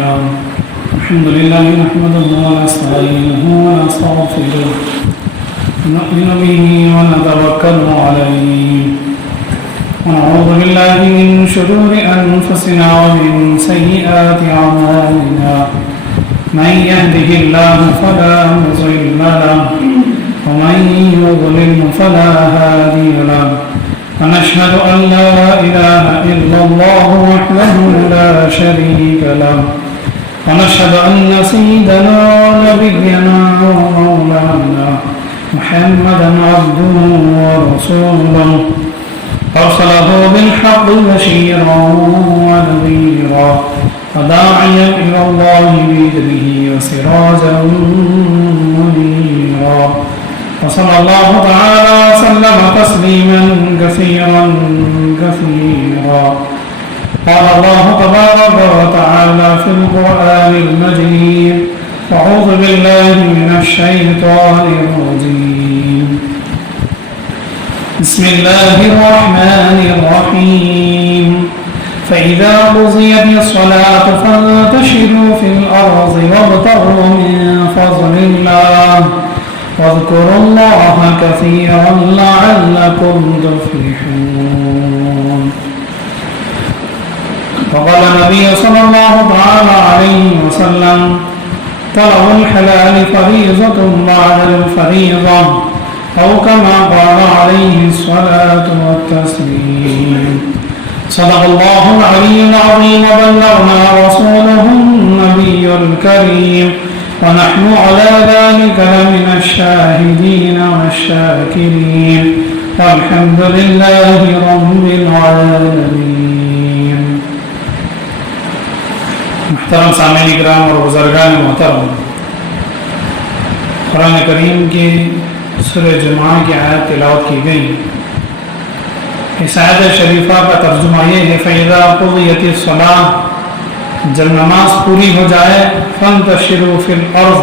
الحمد لله نحمده ونستعينه ونستغفره ونؤمن به ونتوكل عليه ونعوذ بالله من شرور أنفسنا ومن سيئات أعمالنا من يهده الله فلا مضل له ومن يضلل فلا هادي له ونشهد أن لا إله إلا الله وحده لا شريك له ونشهد أن سيدنا ونبينا ومولانا محمدا عبده ورسوله أرسله بالحق بشيرا ونذيرا وداعيا إلى الله بإذنه وسراجا منيرا وصلى الله تعالى وسلم تسليما كثيرا قال الله تبارك وتعالى في القرآن المجيد أعوذ بالله من الشيطان الرجيم بسم الله الرحمن الرحيم فإذا قضيت الصلاة فانتشروا في الأرض وابتغوا من فضل الله واذكروا الله كثيرا لعلكم تفلحون. وقال النبي صلى الله تعالى عليه وسلم طلب الحلال فريضة بعد الفريضة أو كما قال عليه الصلاة والتسليم. صدق الله العلي العظيم وبلغنا رسوله النبي الكريم ونحن على ذلك لمن الشاهدين والشاكرين والحمد لله رب العالمين. محترم سامعین کرام اور بزرگان محترم، قرآن کریم کی سورہ جمعہ کی آیت تلاوت کی گئی. اس آیت شریفہ کا ترجمہ یہ ہے فَإِذَا قُضِيَتِ الصَّلَاةُ، جب نماز پوری ہو جائے فَانْتَشِرُوا فِي الْأَرْضِ،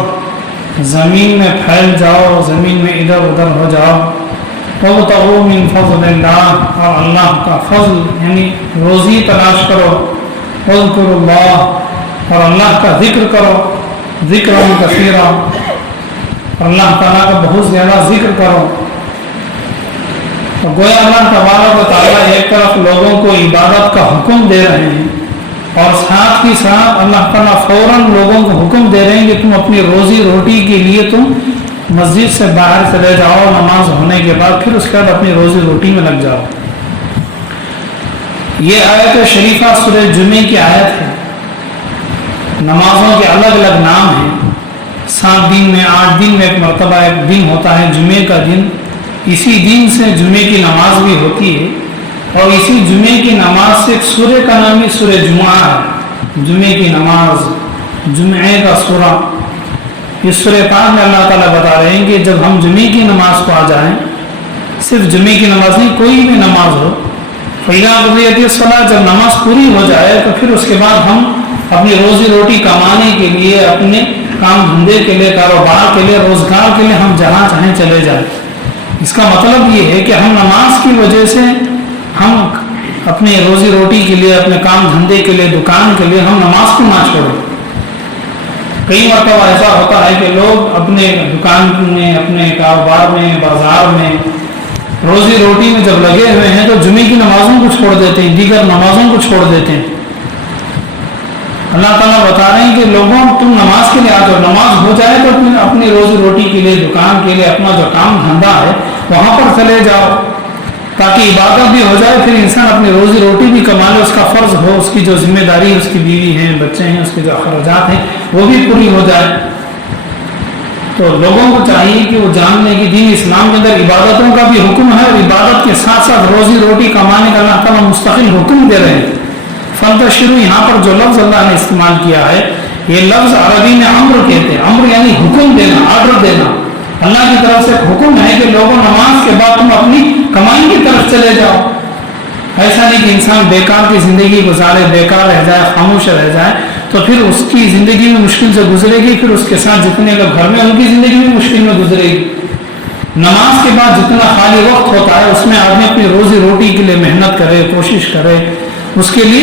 زمین میں پھیل جاؤ، زمین میں ادھر ادھر ہو جاؤ. وَابْتَغُوا مِنْ فَضْلِ اللَّهِ، اور اللہ کا فضل یعنی روزی تلاش کرو. وَاذْكُرُوا اللَّهَ، اور اللہ کا ذکر کرو. ذِكْرًا كَثِيرًا، اللہ تعالیٰ کا بہت زیادہ ذکر کرو. تو گویا اللہ تبارک و تعالیٰ ایک طرف لوگوں کو عبادت کا حکم دے رہے ہیں اور ساتھ ہی ساتھ اللہ تعالیٰ فوراً لوگوں کو حکم دے رہے ہیں کہ تم اپنی روزی روٹی کے لیے تم مسجد سے باہر چلے جاؤ نماز ہونے کے بعد، پھر اس کے بعد اپنی روزی روٹی میں لگ جاؤ. یہ آیت شریفہ سورہ جمعہ کی آیت ہے. نمازوں کے الگ الگ نام ہیں. 7 دن میں 8 دن میں ایک مرتبہ ایک دن ہوتا ہے جمعے کا دن. اسی دن سے جمعے کی نماز بھی ہوتی ہے اور اسی جمعے کی نماز سے ایک سورہ کا نام ہی سورہ جمعہ ہے. جمعے کی نماز، جمعے کا سورہ. اس سورہ پاک میں اللہ تعالیٰ بتا رہے ہیں کہ جب ہم جمعے کی نماز کو آ جائیں، صرف جمعے کی نماز نہیں کوئی بھی نماز ہو، فَإِذَا قُضِيَتِ الصَّلَاةُ، جب نماز پوری ہو جائے تو پھر اس کے بعد ہم اپنی روزی روٹی کمانے کے لیے، اپنے کام دھندے کے لیے، کاروبار کے لیے، روزگار کے لیے ہم جہاں چاہیں چلے جائیں. اس کا مطلب یہ ہے کہ ہم نماز کی وجہ سے ہم اپنے روزی روٹی کے لیے، اپنے کام دھندے کے لیے، دکان کے لیے ہم نماز کو نہ چھوڑیں. کئی مرتبہ ایسا ہوتا ہے کہ لوگ اپنے دکان میں، اپنے کاروبار میں، بازار میں روزی روٹی میں جب لگے ہوئے ہیں تو جمعے کی نمازوں کو چھوڑ دیتے ہیں، دیگر نمازوں کو چھوڑ دیتے ہیں. اللہ تعالیٰ بتا رہے ہیں کہ لوگوں تم نماز کے لیے آ جاؤ، نماز ہو جائے تو اپنی روزی روٹی کے لیے، دکان کے لیے، اپنا جو کام دھندا ہے وہاں پر چلے جاؤ تاکہ عبادت بھی ہو جائے، پھر انسان اپنی روزی روٹی بھی کما لے، اس کا فرض ہو، اس کی جو ذمہ داری ہے، اس کی بیوی ہیں، بچے ہیں، اس کے جو اخراجات ہیں وہ بھی پوری ہو جائے. تو لوگوں کو چاہیے کہ وہ جان لیں کہ دین اسلام کے اندر عبادتوں کا بھی حکم ہے اور عبادت کے ساتھ ساتھ روزی روٹی کمانے کا اللہ تعالیٰ مستقل حکم دے رہے ہیں. فَانْتَشِرُوا، یہاں پر جو لفظ اللہ نے استعمال کیا ہے یہ لفظ عربی میں امر کہتے ہیں. امر یعنی حکم دینا، آرڈر دینا. اللہ کی طرف سے ایک حکم ہے کہ لوگوں نماز کے بعد تم اپنی کمائی کی طرف چلے جاؤ. ایسا نہیں کہ انسان بیکار کی زندگی گزارے، بیکار رہ جائے، خاموش رہ جائے تو پھر اس کی زندگی میں مشکل سے گزرے گی، پھر اس کے ساتھ جتنے لوگ گھر میں ان کی زندگی میں مشکل میں گزرے گی. نماز کے بعد جتنا خالی وقت ہوتا ہے اس میں آدمی اپنی روزی روٹی کے لیے محنت کرے، کوشش کرے، اس کے لیے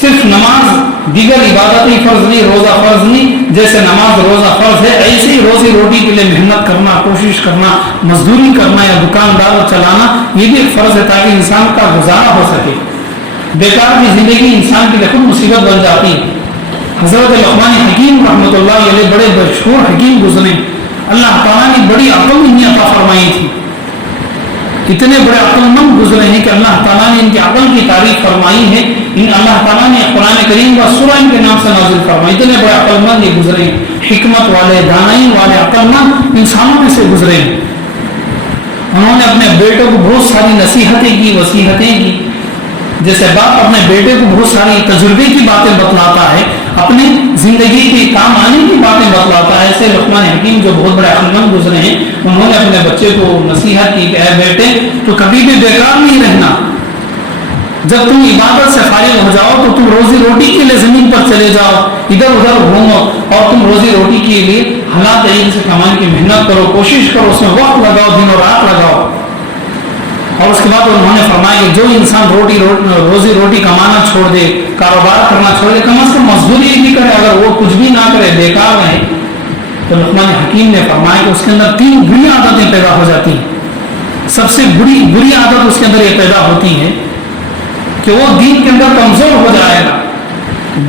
صرف نماز دیگر عبادت ہی فرض نہیں، روزہ فرض نہیں، جیسے نماز روزہ فرض ہے ایسے ہی روزی روٹی کے لیے محنت کرنا، کوشش کرنا، مزدوری کرنا یا دکاندار چلانا یہ بھی ایک فرض ہے تاکہ انسان کا گزارا ہو سکے۔ بیکار کی زندگی انسان کے لیے خود مصیبت بن جاتی ہے۔ حضرت لقمان حکیم رحمۃ اللہ علیہ بڑے مشہور حکیم گزرے، اللہ تعالیٰ نے بڑی عقل انہیں عطا فرمائی تھی، اتنے بڑے عقل مند گزرے ہیں کہ اللہ تعالیٰ نے ان کی عقل کی تعریف فرمائی ہے۔ اللہ تعالیٰ نے قرآن کریم کا سورہ ان کے نام سے نازل فرمائی، اتنے بڑے عقل مند یہ گزرے ہیں، حکمت والے، دانائی والے، عقل مند انسانوں میں سے گزرے ہیں۔ انہوں نے اپنے بیٹوں کو بہت ساری نصیحتیں کی، وصیحتیں کی، جیسے باپ اپنے بیٹے کو بہت ساری تجربے کی باتیں بتلاتا ہے، اپنی زندگی کے کام آنے کی باتیں بتلاتا ہے، ایسے لقمان حکیم جو بہت بڑے عقل مند گزرے ہیں انہوں نے اپنے بچے کو نصیحت کی کہ اے بیٹے تو کبھی بھی بیکار نہیں رہنا، جب تم عبادت سے فارغ ہو جاؤ تو تم روزی روٹی کے لیے زمین پر چلے جاؤ، ادھر ادھر گھومو اور تم روزی روٹی کے لیے حلال طریقے سے کمانے کی محنت کرو، کوشش کرو، اس میں وقت لگاؤ، دن و رات لگاؤ۔ اور اس کے بعد انہوں نے فرمایا کہ جو انسان روزی روٹی کمانا چھوڑ دے، کاروبار کرنا چھوڑ دے، کم از کم مزدوری بھی کرے، اگر وہ کچھ بھی نہ کرے، بیکار رہے، تو لقمان حکیم نے فرمایا کہ اس کے اندر 3 بری عادتیں پیدا ہو جاتی ہیں۔ سب سے بری عادت اس کے اندر یہ پیدا ہوتی ہے کہ وہ دین کے اندر کمزور ہو جائے گا،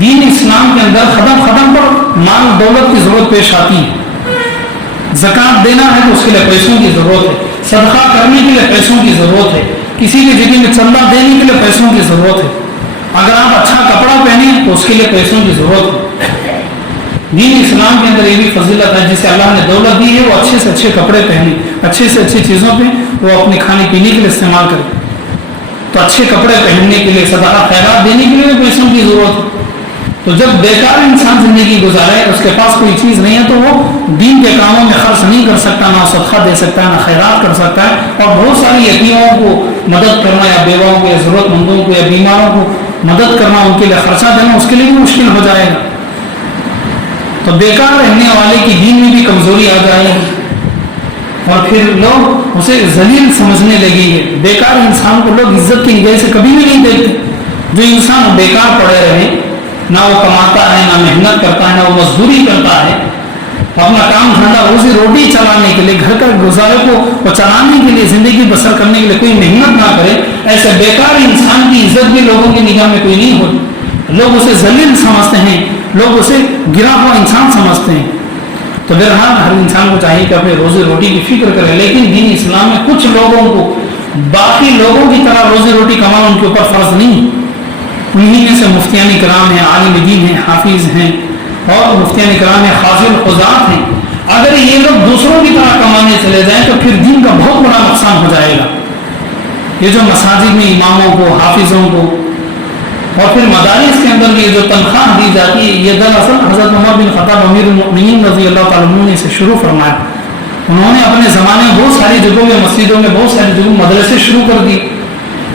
دین اسلام کے اندر خدم پر مال دولت کی ضرورت پیش آتی ہے، زکوٰۃ دینا ہے تو اس کے لیے پیسوں کی ضرورت ہے، صدقہ کرنے کے لیے پیسوں کی ضرورت ہے، کسی کی جگہ میں چندہ دینے کے لیے پیسوں کی ضرورت ہے، اگر آپ اچھا کپڑا پہنے تو اس کے لیے پیسوں کی ضرورت ہے۔ دین اسلام کے اندر یہ بھی فضیلت ہے، جسے اللہ نے دولت دی ہے وہ اچھے سے اچھے کپڑے پہنے، اچھے سے اچھی چیزوں پہ وہ اپنے کھانے پینے کے لیے استعمال کرے، تو اچھے کپڑے پہننے کے لیے، صدقہ خیرات دینے کے لیے پیسوں کی ضرورت ہے۔ تو جب بیکار انسان زندگی گزارے، اس کے پاس کوئی چیز نہیں ہے، تو وہ دین کے کاموں میں خرچ نہیں کر سکتا، نہ صدقہ دے سکتا ہے، نہ خیرات کر سکتا ہے، اور بہت ساری یتیموں کو مدد کرنا یا بیواؤں کو یا ضرورت مندوں کو یا بیماروں کو مدد کرنا، ان کے لیے خرچہ دینا اس کے لیے بھی مشکل ہو جائے گا۔ تو بیکار رہنے والے کی دین میں بھی کمزوری آ جائے گی اور پھر لوگ اسے ذلیل سمجھنے لگیں گے۔ بیکار انسان کو لوگ عزت کی نگاہ سے کبھی بھی نہیں دیکھتے۔ جو انسان بیکار پڑے رہے، نہ وہ کماتا ہے، نہ محنت کرتا ہے، نہ وہ مزدوری کرتا ہے، اپنا کام دھندا روزی روٹی چلانے کے لیے، گھر کا گزارے کو چلانے کے لیے، زندگی بسر کرنے کے لیے کوئی محنت نہ کرے، ایسے بیکار انسان کی عزت بھی لوگوں کی نگاہ میں کوئی نہیں ہوتی۔ لوگ اسے ذلیل سمجھتے ہیں، لوگ اسے گرا ہوا انسان سمجھتے ہیں۔ تو بہرحال ہر انسان کو چاہیے کہ اپنے روزی روٹی کی فکر کرے، لیکن دین اسلام میں کچھ لوگوں کو باقی لوگوں کی طرح روزی روٹی کمانا ان کے اوپر فرض نہیں۔ انہی میں سے مفتیان کرام ہیں، عالم دین ہیں، حافظ ہیں، اور مفتیان کرام ہیں، قاضی القضات ہیں۔ اگر یہ لوگ دوسروں کی طرح کمانے چلے جائیں تو پھر دین کا بہت بڑا نقصان ہو جائے گا۔ یہ جو مساجد میں اماموں کو، حافظوں کو اور پھر مدارس کے اندر یہ جو تنخواہ دی جاتی ہے، یہ دراصل حضرت عمر بن خطاب امیر المؤمنین رضی اللہ تعالیٰ عنہ نے اسے شروع فرمایا۔ انہوں نے اپنے زمانے میں بہت ساری جگہوں میں، مسجدوں میں بہت ساری جگہوں مدرسے شروع کر دی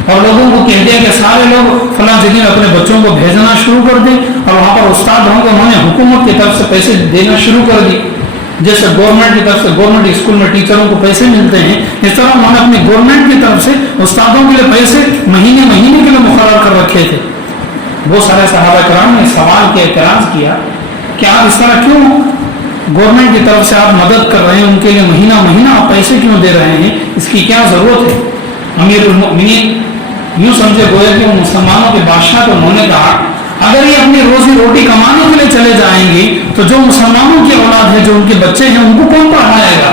اور لوگوں کو کہہ دیا کہ سارے لوگ فلاں جگہ میں اپنے بچوں کو بھیجنا شروع کر دیں، اور وہاں پر استاد ہوں گے، انہوں نے حکومت کی طرف سے پیسے دینا شروع کر دی، جیسے گورنمنٹ کی طرف سے گورنمنٹ اسکول میں ٹیچروں کو پیسے ملتے ہیں، اس طرح انہوں نے اپنی گورنمنٹ کی طرف سے استادوں کے لیے پیسے مہینے کے لیے مقرر کر رکھے تھے۔ بہت سارے صحابہ کرام نے سوال کیا، اعتراض کیا کہ آپ اس طرح کیوں گورنمنٹ کی طرف سے آپ مدد کر رہے ہیں، ان کے لیے مہینہ آپ پیسے کیوں دے رہے ہیں، اس کی کیا ضرورت ہے؟ امیر المؤمنین یوں سمجھے گویا کہ وہ مسلمانوں کے بادشاہ، تو انہوں نے کہا اگر یہ اپنی روزی روٹی کمانے کے لیے چلے جائیں گے تو جو مسلمانوں کی اولاد ہے، جو ان کے بچے ہیں، ان کو کون پڑھائے گا؟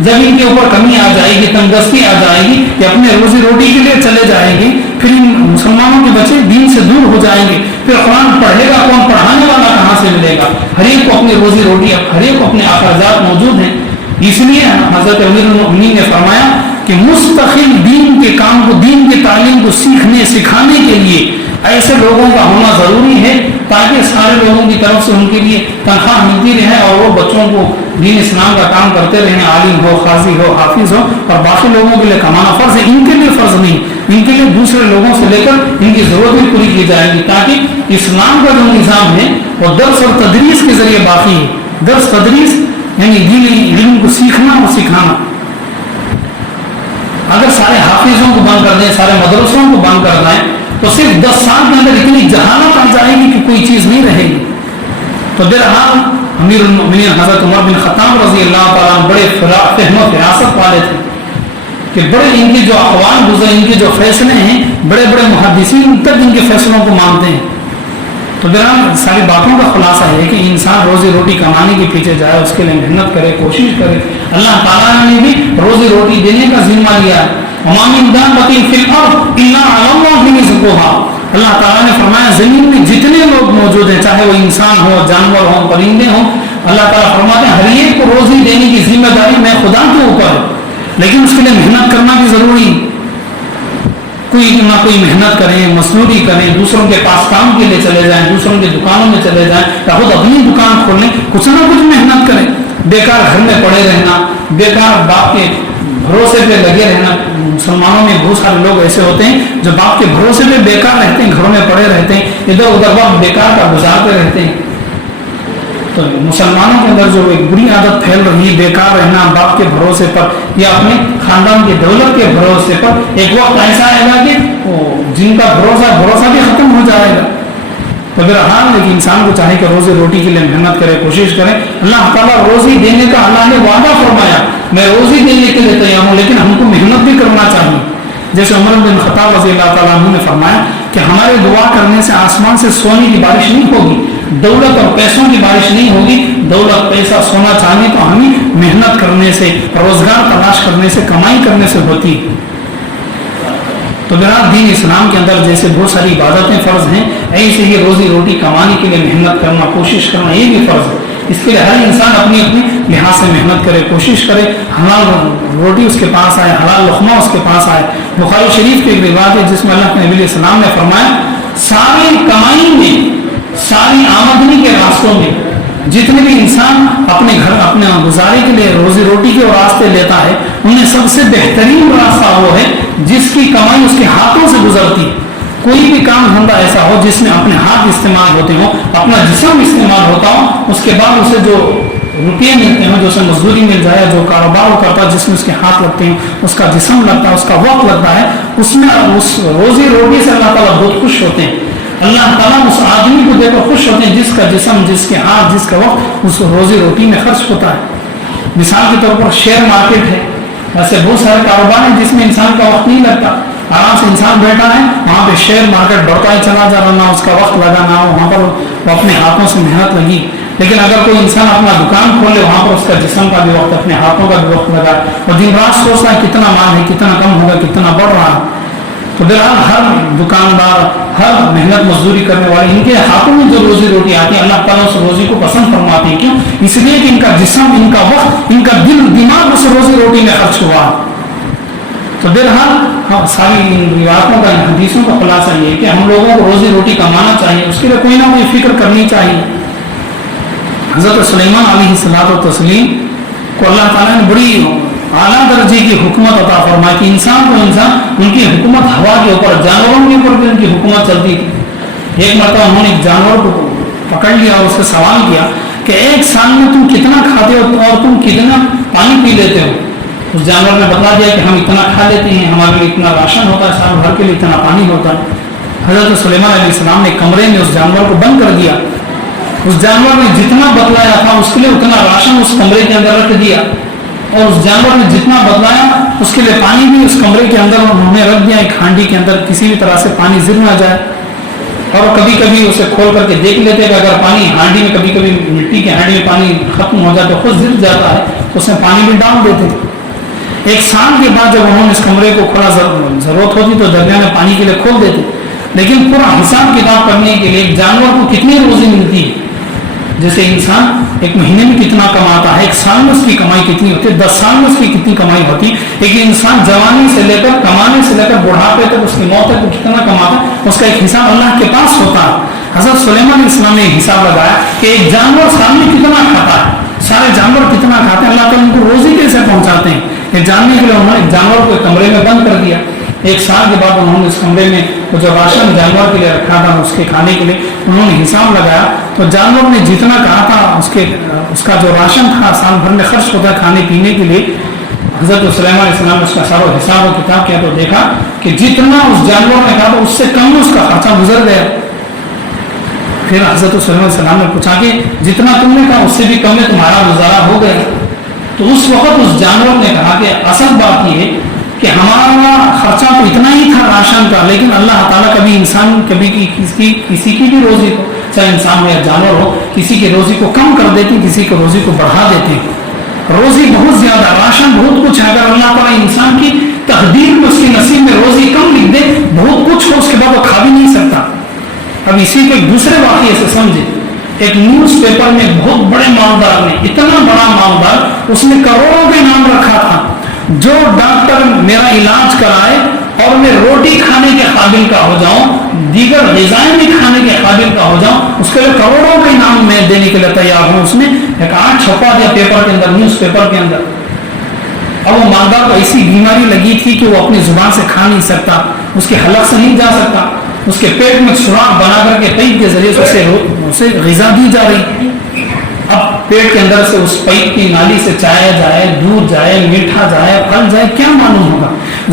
جب ان کے اوپر کمی آ جائے گی، تنگدستی آ جائے گی، یہ اپنے روزی روٹی کے لیے چلے جائیں گے، پھر ان مسلمانوں کے بچے دین سے دور ہو جائیں گے، پھر قرآن پڑھے گا کون، پڑھانے والا کہاں سے ملے گا؟ ہر ایک کو اپنی روزی روٹی، ہر ایک کو اپنے اخراجات موجود ہیں۔ اس لیے حضرت امیر المؤمنین نے فرمایا کہ مستقل دین کے کام کو، دین کی تعلیم کو سیکھنے سکھانے کے لیے ایسے لوگوں کا ہونا ضروری ہے، تاکہ سارے لوگوں کی طرف سے ان کے لیے تنخواہ ملتی رہے اور وہ بچوں کو دین اسلام کا کام کرتے رہیں، عالم ہو، قاضی ہو، حافظ ہو، اور باقی لوگوں کے لیے کمانا فرض ہے، ان کے لیے فرض نہیں، ان کے لیے دوسرے لوگوں سے لے کر ان کی ضرورت بھی پوری کی جائے گی، تاکہ اسلام کا جو نظام ہے وہ درس اور تدریس کے ذریعے باقی ہے۔ درس تدریس یعنی دینی علم کو سیکھنا اور سکھانا۔ اگر سارے حافظوں کو بند کر دیں، سارے مدرسوں کو بند کر دیں، تو صرف 10 سال کے اندر اتنی جہالت آ جائے گی کہ کوئی چیز نہیں رہے گی۔ تو بہرحال امیر المؤمنین حضرت عمر بن خطاب رضی اللہ تعالیٰ بڑے فہم و فراست والے تھے کہ بڑے ان کے جو اقوال گزرے، ان کے جو فیصلے ہیں، بڑے بڑے محدثین تک ان کے فیصلوں کو مانتے ہیں۔ تو بہرحال ساری باتوں کا خلاصہ ہے کہ انسان روزی روٹی کمانے کے پیچھے جائے، اس کے لیے محنت کرے، کوشش کرے۔ اللہ تعالیٰ نے بھی روزی روٹی دینے کا ذمہ لیا ہے۔ وَمَا مِن دَابَّةٍ فِي الْأَرْضِ إِلَّا عَلَى اللَّهِ رِزْقُهَا۔ اللہ تعالیٰ نے فرمایا زمین میں جتنے لوگ موجود ہیں، چاہے وہ انسان ہو، جانور ہوں، پرندے ہوں، اللہ تعالیٰ فرماتے ہیں ہر ایک کو روزی دینے کی ذمہ داری میں خدا کے اوپر ہے، لیکن اس کے لیے محنت کرنا بھی ضروری ہے۔ کوئی نہ کوئی محنت کریں، مزدوری کریں، دوسروں کے پاس کام کے لیے چلے جائیں، دوسروں کے دکانوں میں چلے جائیں، یا خود اپنی دکان کھولیں، کچھ نہ کچھ محنت کریں۔ بیکار گھر میں پڑے رہنا، بیکار باپ کے بھروسے پہ لگے رہنا، مسلمانوں میں بہت سارے لوگ ایسے ہوتے ہیں جو باپ کے بھروسے پہ بیکار رہتے ہیں، گھروں میں پڑے رہتے ہیں، ادھر ادھر وقت بیکار کا گزارتے رہتے ہیں۔ تو مسلمانوں کے اندر جو ایک بری عادت پھیل رہی ہے، بیکار رہنا باپ کے بھروسے پر یا اپنے خاندان کی دولت کے بھروسے پر، ایک وقت ایسا آئے گا کہ جن کا بھروسہ بھی ختم ہو جائے گا۔ تو بہرحال ایک انسان کو چاہے کہ روزی روٹی کے لیے محنت کرے، کوشش کرے۔ اللہ تعالیٰ روزی دینے کا اللہ نے وعدہ فرمایا، میں روزی دینے کے لیے تیار ہوں، لیکن ہم کو محنت بھی کرنا چاہیے۔ جیسے عمر بن خطاب رضی اللہ تعالیٰ عنہ نے فرمایا کہ ہمارے دعا کرنے سے آسمان سے سونے کی بارش نہیں ہوگی، دولت اور پیسوں کی بارش نہیں ہوگی۔ دولت، پیسہ، سونا چاندی تو ہمیں محنت کرنے سے، روزگار تلاش کرنے سے، کمائی کرنے سے ہوتی ہے۔ تو بہرحال دین اسلام کے اندر جیسے بہت ساری عبادتیں فرض ہیں، ایسے ہی روزی روٹی کمانے کے لیے محنت کرنا، کوشش کرنا، یہ بھی فرض ہے۔ اس کے لیے ہر انسان اپنی اپنی لحاظ سے محنت کرے، کوشش کرے، حلال روٹی اس کے پاس آئے، حلال لقمہ اس کے پاس آئے۔ بخاری شریف کی ایک روایت ہے جس میں اللہ کے نبی علیہ السلام نے فرمایا ساری کمائی میں، ساری آمدنی کے راستوں میں جتنے بھی انسان اپنے گھر، اپنے گزارے کے لیے روزی روٹی کے راستے لیتا ہے، ان میں سب سے بہترین راستہ وہ ہے جس کی کمائی اس کے ہاتھوں سے گزرتی ہے۔ کوئی بھی کام دھندا ایسا ہو جس میں اپنے ہاتھ استعمال ہوتے ہوں، اپنا جسم استعمال ہوتا ہو، اس کے بعد اسے جو روپیے ملتے ہیں، جو اسے مزدوری مل جائے، جو کاروبار وہ کرتا ہے جس میں اس کے ہاتھ لگتے ہیں، اس کا جسم لگتا ہے، اس کا وقت لگتا ہے، اس میں اس روزی روٹی سے اللہ تعالیٰ بہت خوش ہوتے ہیں۔ اللہ تعالیٰ اس آدمی کو دیکھ کر خوش ہوتے ہیں جس کا جسم، جس کے ہاتھ، جس کا وقت اس روزی روٹی میں خرچ ہوتا ہے۔ مثال کے طور پر شیئر مارکیٹ ہے، ایسے بہت سارے کاروبار ہیں جس میں انسان کا وقت نہیں لگتا، آرام سے انسان بیٹھا ہے، وہاں پہ شیئر مارکیٹ بڑھتا ہی چلا جا رہا، نہ اس کا وقت لگا، نہ وہاں پر وہ اپنے ہاتھوں سے محنت لگی۔ لیکن اگر کوئی انسان اپنا دکان کھولے، وہاں پر اس کا جسم کا بھی وقت، اپنے ہاتھوں کا بھی وقت لگا، اور دن رات سوچتا ہے کتنا مال ہے، کتنا کم ہوگا، کتنا بڑھ رہا ہے۔ تو بہرحال ہر دکاندار، ہر محنت مزدوری کرنے والے، ان کے ہاتھوں میں جو روزی روٹی آتی ہے، اللہ تعالیٰ اس روزی کو پسند فرماتے ہیں۔ کیوں؟ اس لیے کہ ان کا جسم، ان کا وقت، ان کا دل، دماغ اس روزی روٹی میں خرچ ہوا۔ تو بہرحال ساری ان روایتوں کا، ان حدیثوں کا خلاصہ یہ ہے کہ ہم لوگوں کو روزی روٹی کمانا چاہیے، اس کے لیے کوئی نہ کوئی فکر کرنی چاہیے۔ حضرت سلیمان علیہ الصلوۃ والتسلیم کو اللہ تعالیٰ نے بڑی اعلیٰ درجے کی حکومت عطا فرمائی کہ انسان ان کی حکومت ہوا کے اوپر، جانوروں کے اوپر بھی ان کی حکومت چلتی تھی۔ ایک مرتبہ انہوں نے ایک جانور کو پکڑ لیا اور اس سے سوال کیا کہ ایک سال میں تم کتنا کھاتے ہو اور تم کتنا پانی پی لیتے ہو؟ اس جانور نے بتا دیا کہ ہم اتنا کھا لیتے ہیں، ہمارے لیے اتنا راشن ہوتا ہے، سال بھر کے لیے اتنا پانی ہوتا ہے۔ حضرت سلیمان علیہ السلام نے کمرے میں اس جانور کو بند کر دیا، اس جانور نے جتنا بتلایا تھا اس کے لیے اتنا راشن اس کمرے کے اندر رکھ دیا، اور اس جانور نے جتنا بتلایا اس کے لیے پانی بھی اس کمرے کے اندر انہوں نے رکھ دیا، ایک ہانڈی کے اندر، کسی بھی طرح سے پانی گر نہ جائے۔ اور کبھی کبھی اسے کھول کر کے دیکھ لیتے کہ اگر پانی ہانڈی میں، کبھی کبھی مٹی کی ہانڈی میں پانی ختم ہو جائے تو خود گر جاتا ہے، تو اس میں پانی بھی ڈال دیتے۔ ایک سال کے بعد جب انہوں نے اس کمرے کو کھولا، ضرورت ہوتی تو درمیان میں پانی کے لیے کھول دیتے، لیکن پورا حساب کتاب کرنے کے لیے ایک جانور کو کتنی روزی ملتی ہے، جیسے انسان ایک مہینے میں کتنا کماتا ہے، ایک سال میں اس کی کمائی کتنی ہوتی ہے، 10 سال میں اس کی کتنی کمائی ہوتی ہے، ایک انسان جوانی سے لے کر، کمانے سے لے کر بڑھاپے تک، اس کی موت تک کتنا کماتا ہے، اس کا ایک حساب اللہ کے پاس ہوتا ہے۔ حضرت سلیمان علیہ السلام نے ایک حساب لگایا کہ ایک جانور سال میں کتنا کھاتا ہے، سارے جانور کتنا کھاتے ہیں، اللہ تعالیٰ ان کو روزی کیسے پہنچاتے ہیں، یہ جاننے کے لیے انہوں نے ایک جانور کو ایک کمرے میں بند کر دیا۔ ایک سال کے بعد انہوں نے اس کمرے میں وہ جو راشن جانور کے لیے رکھا تھا اس کے کھانے کے لیے انہوں نے حساب لگایا، تو جانور نے جتنا کہا تھا اس کا جو راشن تھا سال بھر میں خرچ ہوتا ہے کھانے پینے کے لیے، حضرت سلیمان علیہ السلام نے اس کا سارا حساب و کتاب کیا تو دیکھا کہ جتنا اس جانور نے کہا تو اس سے کم اس کا خرچہ گزر گیا. پھر حضرت سلیمان علیہ السلام نے پوچھا کہ جتنا تم نے کہا اس سے بھی کم میں تمہارا گزارا ہو گیا. تو اس وقت اس جانور نے کہا کہ اصل بات یہ ہے کہ ہمارا خرچہ تو اتنا ہی تھا راشن کا، لیکن اللہ تعالیٰ کبھی انسان کبھی کسی کی بھی روزی کو، چاہے انسان ہو یا جانور ہو، کسی کی روزی کو کم کر دیتے، کسی کی روزی کو بڑھا دیتے. روزی بہت زیادہ، راشن بہت کچھ ہے، اگر اللہ تعالیٰ انسان کی تقدیر میں اس کی نصیب میں روزی کم لکھ دے، بہت کچھ ہو اس کے بعد وہ کھا بھی نہیں سکتا. اب اسی کو ایک دوسرے واقعے سے سمجھے. ایک نیوز پیپر میں بہت بڑے مالدار نے، اتنا بڑا مالدار، اس نے کروڑوں کا انعام رکھا تھا، جو ڈاکٹر میرا علاج کرائے اور میں روٹی کھانے کے قابل کا ہو جاؤں، دیگر غذائیں بھی کھانے کے قابل کا ہو جاؤں، اس کے لیے کروڑوں کا انعام میں دینے کے لیے تیار ہوں. اس نے ایک آرٹ چھپا دیا پیپر کے اندر، نیوز پیپر کے اندر. اب وہ مالدار کو ایسی بیماری لگی تھی کہ وہ اپنی زبان سے کھا نہیں سکتا، اس کے حلق سے نہیں جا سکتا، اس کے پیٹ میں سوراخ بنا کر کے پیپ کے ذریعے سے اسے غذا دی جا رہی. اب پیٹ کے اندر سے اس پیپ کی نالی سے چائے جائے، دودھ جائے، میٹھا جائے، پھل جائے، کیا معلوم ہوگا.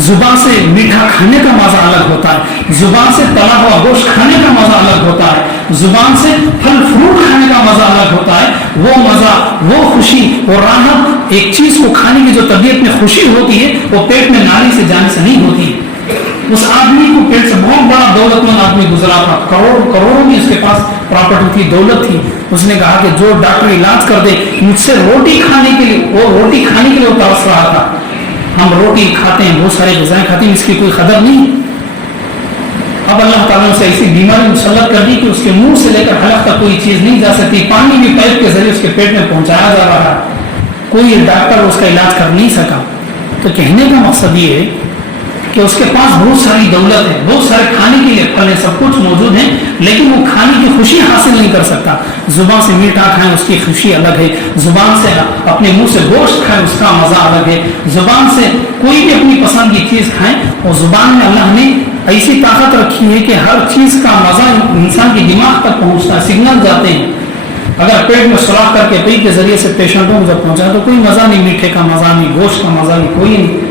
زبان سے میٹھا کھانے کا مزہ الگ ہوتا ہے، زبان سے تلا ہوا گوشت کھانے کا مزہ الگ ہوتا ہے، زبان سے پھل فروٹ کھانے کا مزہ الگ ہوتا ہے. وہ مزہ، وہ خوشی، وہ راحت، ایک چیز کو کھانے کی جو طبیعت میں خوشی ہوتی ہے وہ پیٹ میں نالی سے جانے سے نہیں ہوتی. اس آدمی کو پیٹ سے بہت بڑا دولت مند آدمی گزرا تھا، کروڑوں کی اس کے پاس پراپرٹی تھی، دولت تھی. اس نے کہا کہ جو ڈاکٹر علاج کر دے مجھ سے روٹی کھانے کے لیے، وہ روٹی کھانے کے لیے وہ ترس رہا تھا. ہم روٹی کھاتے ہیں، بہت سارے غذائیں کھاتے ہیں، اس کی کوئی قدر نہیں. اب اللہ تعالیٰ نے اسے ایسی بیماری مسلط کر دی کہ اس کے منہ سے لے کر حلق تک کوئی چیز نہیں جا سکتی، پانی بھی پائپ کے ذریعے اس کے پیٹ میں پہنچایا جا رہا ہے، کوئی ڈاکٹر اس کا علاج کر نہیں سکا. تو کہنے کا مقصد یہ ہے کہ اس کے پاس بہت ساری دولت ہے، بہت سارے کھانے کے لیے پھل ہیں، سب کچھ موجود ہیں، لیکن وہ کھانے کی خوشی حاصل نہیں کر سکتا. زبان سے میٹھا کھائیں اس کی خوشی الگ ہے، زبان سے اپنے منہ سے گوشت کھائیں اس کا مزہ الگ ہے، زبان سے کوئی بھی اپنی پسند کی چیز کھائیں. اور زبان میں اللہ نے ایسی طاقت رکھی ہے کہ ہر چیز کا مزہ انسان کی دماغ تک پہنچتا ہے، سگنل جاتے ہیں. اگر پیٹ میں سوراخ کر کے پیٹ کے ذریعے سے پیشنٹوں کو جب پہنچا تو کوئی مزہ نہیں، میٹھے کا مزہ نہیں، گوشت کا مزہ نہیں، کوئی نہیں.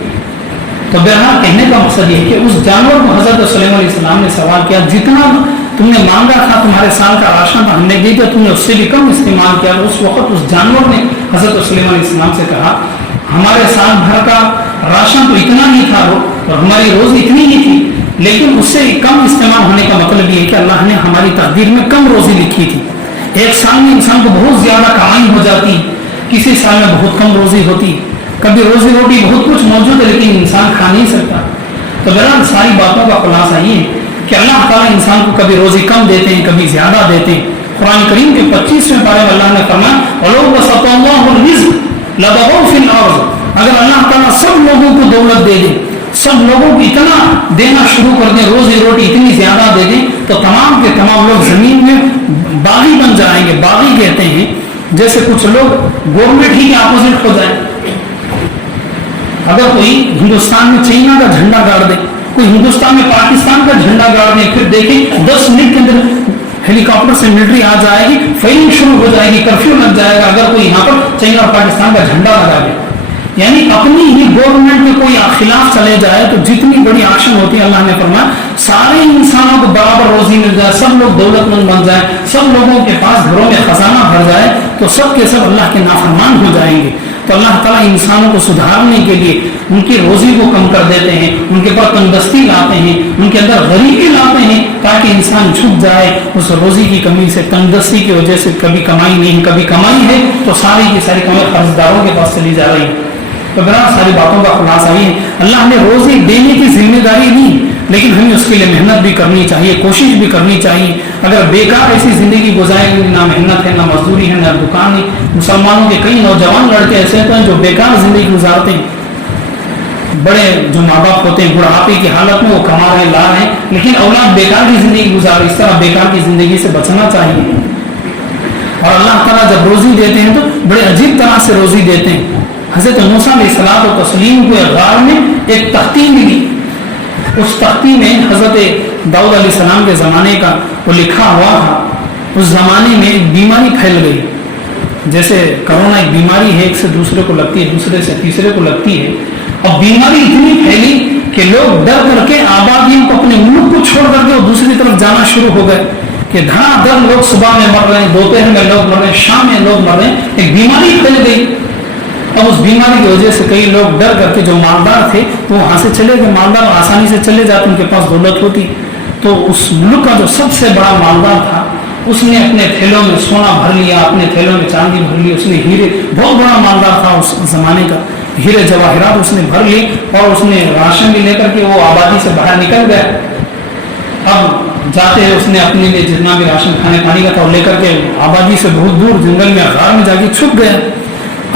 تو بہرحال کہنے کا مقصد یہ ہے کہ اس جانور کو حضرت سلیمان علیہ السلام نے سوال کیا، جتنا تم نے مانگا تھا، تمہارے سال کا راشن ہم نے دی تھا، تم نے اس سے بھی کم استعمال کیا. اس وقت اس جانور نے حضرت سلیمان علیہ السلام سے کہا ہمارے سال بھر کا راشن تو اتنا ہی تھا اور ہماری روز اتنی ہی تھی، لیکن اس سے کم استعمال ہونے کا مطلب یہ ہے کہ اللہ نے ہماری تقدیر میں کم روزی لکھی تھی. ایک سال میں انسان کو بہت زیادہ کمائی ہو جاتی، کسی سال میں بہت کم روزی ہوتی. کبھی روزی روٹی بہت کچھ موجود ہے لیکن انسان کھا نہیں سکتا. تو بہرحال ساری باتوں کا خلاصہ یہ ہے کہ اللہ تعالیٰ انسان کو کبھی روزی کم دیتے ہیں، کبھی زیادہ دیتے ہیں. قرآن کریم کے 25ویں پارے میں اللہ نے فرمایا وَلَوْ بَسَطَ اللَّهُ الرِّزْقَ لَبَغَوْا فِي الْأَرْضِ. اگر اللہ تعالیٰ سب لوگوں کو دولت دے دے، سب لوگوں کو اتنا دینا شروع کر دیں، روزی روٹی اتنی زیادہ دے دیں، تو تمام کے تمام لوگ زمین میں باغی بن جائیں گے. باغی کہتے ہیں جیسے کچھ لوگ گورنمنٹ ہی کے اپوزٹ ہو جائیں. اگر کوئی ہندوستان میں چائنا کا جھنڈا گاڑ دے، کوئی ہندوستان میں پاکستان کا جھنڈا گاڑ دے، پھر دیکھیں 10 منٹ کے اندر ہیلی کاپٹر سے ملٹری آ جائے گی، فائرنگ شروع ہو جائے گی، کرفیو لگ جائے گا اگر کوئی یہاں پر چائنا اور پاکستان کا جھنڈا لگا دے. یعنی اپنی ہی گورنمنٹ میں کوئی خلاف چلے جائے تو جتنی بڑی ایکشن ہوتی ہے، اللہ نے فرمایا سارے انسانوں کو برابر روزی مل جائے، سب لوگ دولت مند بن جائیں، سب لوگوں کے پاس گھروں میں خزانہ بھر جائے، تو سب کے سب اللہ کے نافرمان ہو جائیں گے. تو اللہ تعالیٰ انسانوں کو سدھارنے کے لیے ان کی روزی کو کم کر دیتے ہیں، ان کے پاس تندرستی لاتے ہیں، ان کے اندر غریبی لاتے ہیں، تاکہ انسان جھک جائے اس روزی کی کمی سے. تندرستی کی وجہ سے کبھی کمائی نہیں، کبھی کمائی ہے تو ساری کی ساری کمائی قرض داروں کے پاس چلی جا رہی ہے. تو بہرحال ساری باتوں کا خلاصہ یہ ہے اللہ نے روزی دینے کی ذمہ داری نہیں، لیکن ہمیں اس کے لیے محنت بھی کرنی چاہیے، کوشش بھی کرنی چاہیے. اگر بیکار ایسی زندگی گزاریں گے، نہ محنت ہے، نہ مزدوری ہے، نہ دکان ہے. مسلمانوں کے کئی نوجوان لڑکے ایسے ہوتے ہیں جو بیکار زندگی گزارتے ہیں. بڑے جو ماں باپ ہوتے ہیں بڑھاپے کی حالت میں وہ کما رہے، لا رہے ہیں، لیکن اولاد بیکار کی زندگی گزار. اس طرح بیکار کی زندگی سے بچنا چاہیے. اور اللہ تعالیٰ جب روزی دیتے ہیں تو بڑے عجیب طرح سے روزی دیتے ہیں. حضرت موسیٰ علیہ الصلوٰۃ والتسلیم کو غار میں ایک تختی ملی. اس تختی میں حضرت داؤد علیہ السلام کے زمانے کا وہ لکھا ہوا تھا. اس زمانے میں ایک بیماری پھیل گئی. جیسے کرونا ایک بیماری ہے، ایک سے دوسرے کو لگتی ہے، دوسرے سے تیسرے کو لگتی ہے، اور بیماری اتنی پھیلی کہ لوگ ڈر کر کے آبادیوں کو، اپنے ملک کو چھوڑ کر کے وہ دوسری طرف جانا شروع ہو گئے کہ دھڑا دھڑ لوگ صبح میں مر رہے ہیں، دوپہر میں لوگ مر رہے ہیں، شام میں لوگ مر رہے ہیں، ایک بیماری پھیل گئی۔ اب اس بیماری کی وجہ سے کئی لوگ ڈر کر کے، جو مالدار تھے وہ وہاں سے چلے گئے، مالدار آسانی سے چلے جاتے، ان کے پاس دولت ہوتی، تو اس ملک کا جو سب سے بڑا مالدار تھا اس نے اپنے تھیلوں میں سونا بھر لیا، اپنے تھیلوں میں چاندی بھر لی، اس نے ہیرے، بہت بڑا مالدار تھا اس زمانے کا، ہیرے جواہرات اس نے بھر لی، اور اس نے راشن بھی لے کر کے وہ آبادی سے باہر نکل گیا۔ اب جاتے اس نے اپنے لیے جتنا بھی راشن کھانے پانی کا تھا لے کر کے آبادی سے بہت دور جنگل میں غار میں جا کے چھپ گیا۔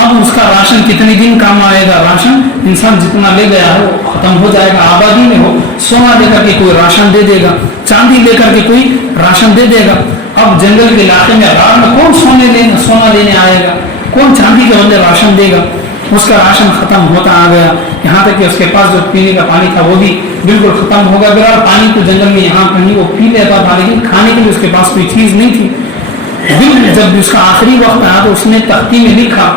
اب اس کا راشن کتنے دن کام آئے گا؟ راشن انسان جتنا لے گیا ہے وہ ختم ہو جائے گا۔ آبادی میں ہو، سونا لے کر کے کوئی راشن دے دے گا، چاندی لے کر کے کوئی راشن دے دے گا۔ اب جنگل کے علاقے میں غار میں کون سونا لینے آئے گا؟ کون چاندی کے بدلے راشن دے گا؟ اس کا راشن ختم ہوتا آ گیا، یہاں تک کہ اس کے پاس جو پینے کا پانی تھا وہ بھی بالکل ختم ہو گیا۔ بہرحال پانی تو جنگل میں یہاں کہیں وہ پی لیتا تھا، لیکن کھانے کے لیے اس کے پاس کوئی چیز نہیں تھی۔ جب اس کا آخری وقت آیا تو اس نے تختی میں لکھا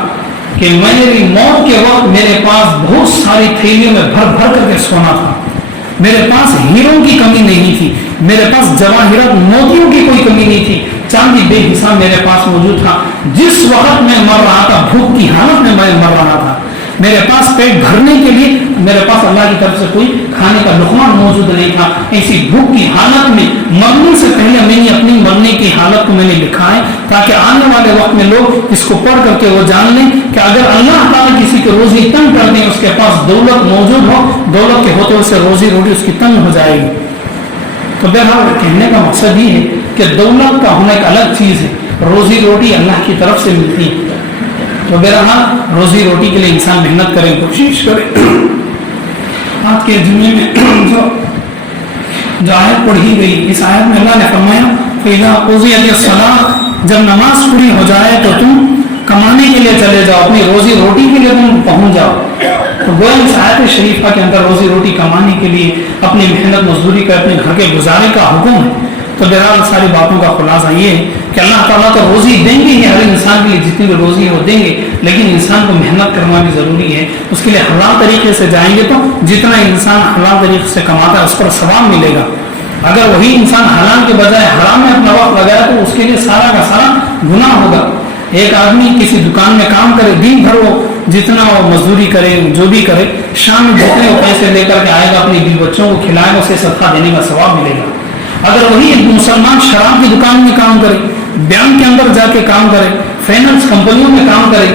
کہ میری موت کے وقت میرے پاس بہت ساری تھیلیوں میں بھر بھر کر کے سونا تھا، میرے پاس ہیروں کی کمی نہیں تھی، میرے پاس جواہرات موتیوں کی کوئی کمی نہیں تھی، چاندی بے حساب میرے پاس موجود تھا۔ جس وقت میں مر رہا تھا، بھوک کی حالت میں مر رہا تھا، میرے پاس پیٹ بھرنے کے لیے میرے پاس اللہ کی طرف سے کوئی کھانے کا لقمہ موجود نہیں تھا۔ ایسی بھوک کی حالت میں مرنے سے پہلے میں نے اپنی مرنے کی حالت کو میں نے لکھا ہے، تاکہ آنے والے وقت میں لوگ اس کو پڑھ کر کے وہ جان لیں کہ اگر اللہ تعالیٰ کسی کی روزی تنگ کر دیں، اس کے پاس دولت موجود ہو، دولت کے ہوتے سے روزی روٹی اس کی تنگ ہو جائے گی۔ تو بہرحال کہنے کا مقصد یہ ہے کہ دولت کا ہونا ایک الگ چیز ہے، روزی روٹی اللہ کی طرف سے ملتی ہے۔ تو بہرحال روزی روٹی کے لیے انسان محنت کرے، کوشش کرے۔ آج کے جمعے میں جو آیت پڑھی گئی، اس آیت میں اللہ نے فرمایا فَإِذَا قُضِيَتِ الصَّلَاةُ، جب نماز پوری ہو جائے تو تم کمانے کے لیے چلے جاؤ، اپنی روزی روٹی کے لیے تم پہنچ جاؤ۔ تو گویا اس آیت شریفہ کے اندر روزی روٹی کمانے کے لیے اپنی محنت مزدوری کا، اپنے گھر کے گزارے کا حکم ہے۔ تو بہرحال ساری باتوں کا خلاصہ یہ ہے کہ اللہ تعالیٰ تو روزی دیں گے ہی، ہر انسان کے لیے جتنی بھی روزی ہے وہ دیں گے، لیکن انسان کو محنت کرنا بھی ضروری ہے۔ اس کے لیے حلال طریقے سے جائیں گے تو جتنا انسان حلال طریقے سے کماتا ہے اس پر ثواب ملے گا۔ اگر وہی انسان حلال کے بجائے حرام میں اپنا وقت لگایا تو اس کے لیے سارا کا سارا گناہ ہوگا۔ ایک آدمی کسی دکان میں کام کرے، دن بھر وہ جتنا وہ مزدوری کرے، جو بھی کرے، شام میں جتنے وہ پیسے لے کر کے آئے گا، اپنے بیوی بچوں کو کھلائے گا، اسے صدقہ دینے کا ثواب ملے گا۔ اگر وہی ایک مسلمان شراب کی دکان میں کام کرے، بینک کے اندر جا کے کام کرے، فائنانس کمپنیوں میں کام کرے،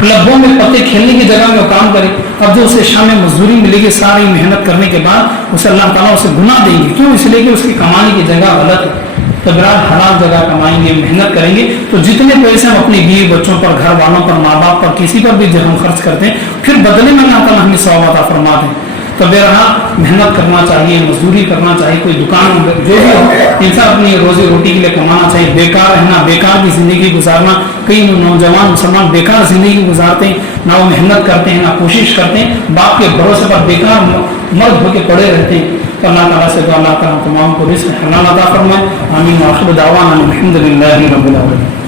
کلبوں میں پتے کھیلنے کی جگہ میں وہ کام کرے، اب جو اسے شام میں مزدوری ملے گی ساری محنت کرنے کے بعد، اسے اللہ تعالیٰ اسے گناہ دیں گے۔ کیوں؟ اس لیے کہ اس کی کمانے کی جگہ غلط ہے۔ تو برابر حلال جگہ کمائیں گے، محنت کریں گے تو جتنے پیسے ہم اپنے بیوی بچوں پر، گھر والوں پر، ماں باپ پر، کسی پر بھی جب ہم خرچ کرتے ہیں، پھر بدلے میں اللہ تعالیٰ ہمیں ثواب عطا فرماتے ہیں۔ تو بہرحال محنت کرنا چاہیے، مزدوری کرنا چاہیے، کوئی دکان جو بھی ہو، انسان اپنی روزی روٹی کے لیے کمانا چاہیے۔ بیکار رہنا، بیکار کی زندگی گزارنا، کئی نوجوان مسلمان بیکار زندگی گزارتے ہیں، نہ وہ محنت کرتے ہیں، نہ کوشش کرتے ہیں، باپ کے بھروسے پر بیکار مرد ہو کے پڑے رہتے ہیں۔ تو اللہ تعالیٰ سے تو اللہ تعالیٰ تمام کو رزق حلال عطا فرمائے۔ آمین۔ وآخر دعوانا الحمد للہ رب العالمین۔